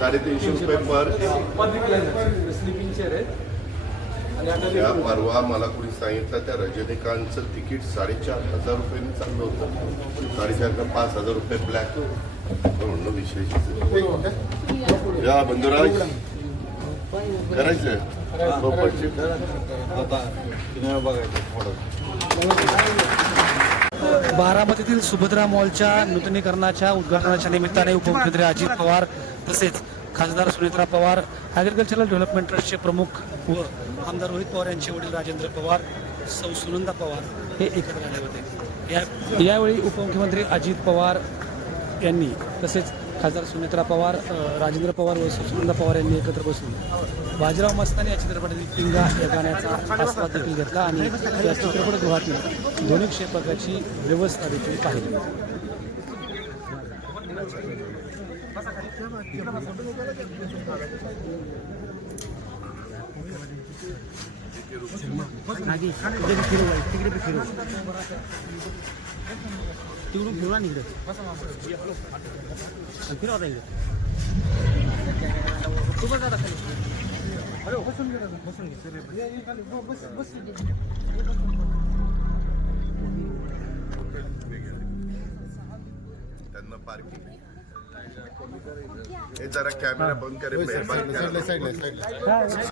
साडेतीनशे रुपये पर slipping chair आहेत त्या परवा मला कोणी सांगितलं त्या रजनीकांतचं तिकीट साडेचार हजार रुपयांनी चाललं होतं. साडेचार का पाच हजार रुपये ब्लॅक म्हणलं विशेष. या बंधुराज करायचं बारामतीतील सुभद्रा मॉलच्या नूतनीकरणाच्या उद्घाटनाच्या निमित्ताने उपमुख्यमंत्री अजित पवार तसेच खासदार सुनेत्रा पवार ॲग्रिकल्चरल डेव्हलपमेंट ट्रस्टचे प्रमुख व आमदार रोहित पवार यांचे वडील राजेंद्र पवार सौ सुनंदा पवार हे एकत्र आले होते. या यावेळी उपमुख्यमंत्री अजित पवार यांनी तसेच खासदार सुनेत्रा पवार राजेंद्र पवार व सुनंदा पवार यांनी एकत्र बसून बाजीराव मस्तानी या चित्रपटातील पिंगा या गाण्याचा आस्वाद देखील घेतला आणि या चित्रपटगृहातील दोन्ही क्षेपकाची व्यवस्था देखील पाहिली. तिकडून फिरवा इकडे फिरवा आता इकडे तू बस आता खाली अरे बसून घे बसून घे बस बस त्यांना पार्किंग हे जरा कॅमेरा बंद करे मेहरबानी करा.